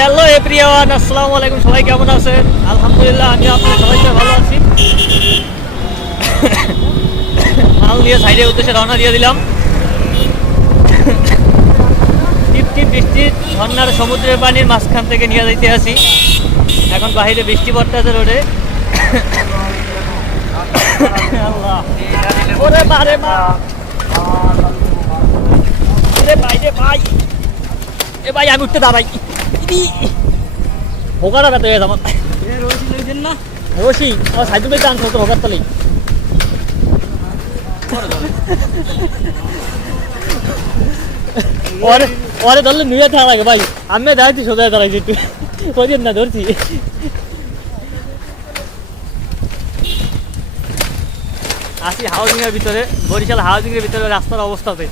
Hello everyone, আসসালামু আলাইকুম। সবাই কেমন আছেন? আলহামদুলিল্লাহ, আমি আপনার সবাইকে ভালো আছি। মাল নিয়ে সাইডের উদ্দেশ্যে রওনা দিয়ে দিলাম। টিপ টিপ বৃষ্টি, ঝর্ণার সমুদ্রের পানির মাঝখান থেকে নিয়ে যাইতে আসি। এখন বাহিরে বৃষ্টি পড়তে আছে রোডে। আল্লাহ, ওরে বারে মা, রে ভাই রে ভাই, এ ভাই আমি উঠতে দাঁড়াই। হোকাটা ব্যথা হয়ে যাবো। রশি আমার সাইকেল থেকে আনছো তো হোকার তলেই। ওরে ধরলে নুয়ে থাকা লাগে ভাই। আমি দাঁড়াইছি, সোজা দাঁড়াইছি, একটু ওই না ধরছি। আসি হাউজিং এর ভিতরে, বরিশাল হাউজিং এর ভিতরে রাস্তার অবস্থাতে।